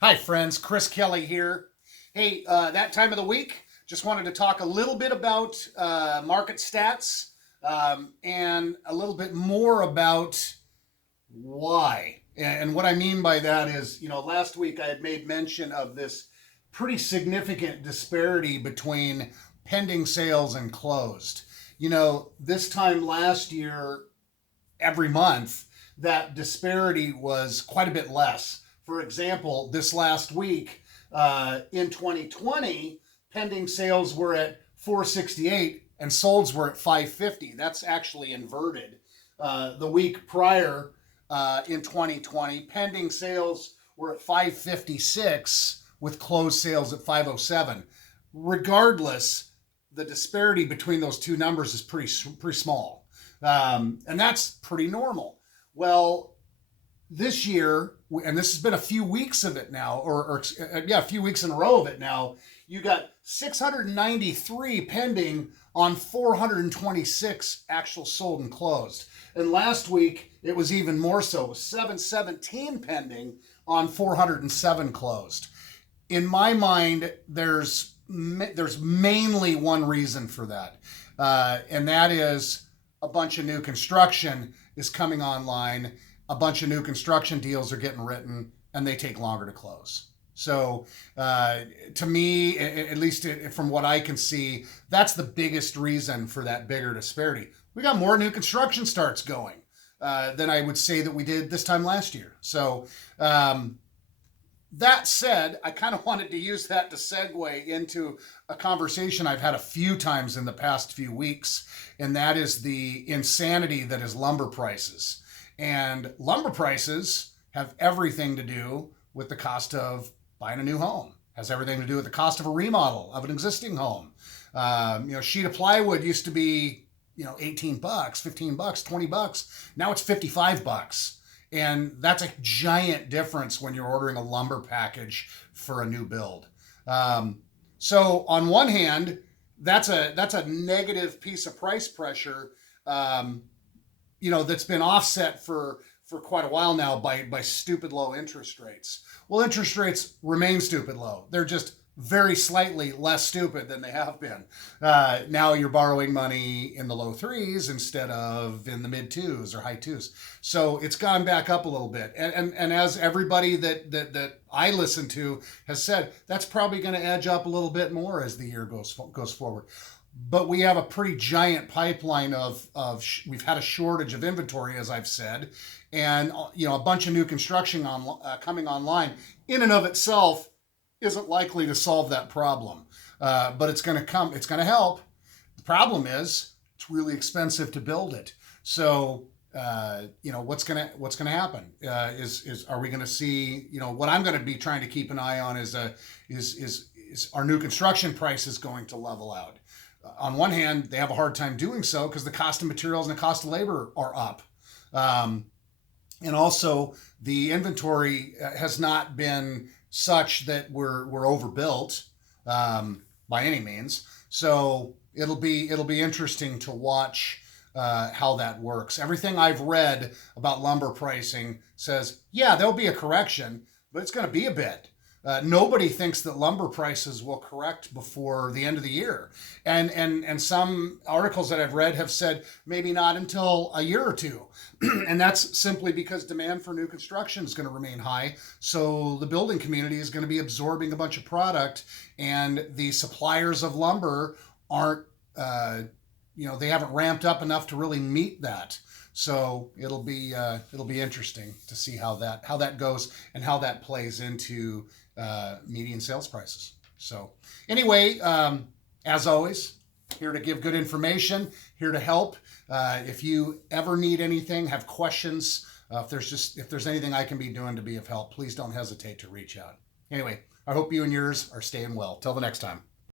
Hi, friends. Chris Kelly here. Hey, that time of the week, just wanted to talk a little bit about market stats and a little bit more about why. And what I mean by that is, last week I had made mention of this pretty significant disparity between pending sales and closed. This time last year, every month, that disparity was quite a bit less. For example, this last week in 2020, pending sales were at 468 and solds were at 550. That's actually inverted. The week prior in 2020, pending sales were at 556 with closed sales at 507. Regardless, the disparity between those two numbers is pretty small. And that's pretty normal. Well, this year, and this has been a few weeks of it now, a few weeks in a row of it now, you got 693 pending on 426 actual sold and closed. And last week, it was even more so, 717 pending on 407 closed. In my mind, there's mainly one reason for that, and that is a bunch of new construction is coming online. A bunch of new construction deals are getting written, and they take longer to close. So, to me, at least from what I can see, that's the biggest reason for that bigger disparity. We got more new construction starts going than I would say that we did this time last year. So, that said, I kind of wanted to use that to segue into a conversation I've had a few times in the past few weeks, and that is the insanity that is lumber prices. And lumber prices have everything to do with the cost of buying a new home, has everything to do with the cost of a remodel of an existing home. Sheet of plywood used to be, $18, $15, $20. Now it's $55. And that's a giant difference when you're ordering a lumber package for a new build. So on one hand, that's a negative piece of price pressure, that's been offset for quite a while now by stupid low interest rates. Well, interest rates remain stupid low. They're just very slightly less stupid than they have been. Now you're borrowing money in the low threes instead of in the mid twos or high twos. So it's gone back up a little bit. And as everybody that I listen to has said, that's probably going to edge up a little bit more as the year goes forward. But we have a pretty giant pipeline of we've had a shortage of inventory, as I've said, and a bunch of new construction coming online in and of itself isn't likely to solve that problem, but it's going to come. It's going to help. The problem is it's really expensive to build it. So what's going to happen is are we going to see what I'm going to be trying to keep an eye on is our new construction prices going to level out? On one hand, they have a hard time doing so because the cost of materials and the cost of labor are up. And also the inventory has not been such that we're overbuilt by any means. So it'll be interesting to watch how that works. Everything I've read about lumber pricing says, yeah, there'll be a correction, but it's going to be a bit. Nobody thinks that lumber prices will correct before the end of the year. And some articles that I've read have said maybe not until a year or two. And that's simply because demand for new construction is going to remain high. So the building community is going to be absorbing a bunch of product, and the suppliers of lumber aren't, they haven't ramped up enough to really meet that. So it'll be interesting to see how that goes and how that plays into median sales prices. So anyway, as always, here to give good information, here to help. If you ever need anything, have questions, if there's anything I can be doing to be of help, please don't hesitate to reach out. Anyway, I hope you and yours are staying well. Till the next time.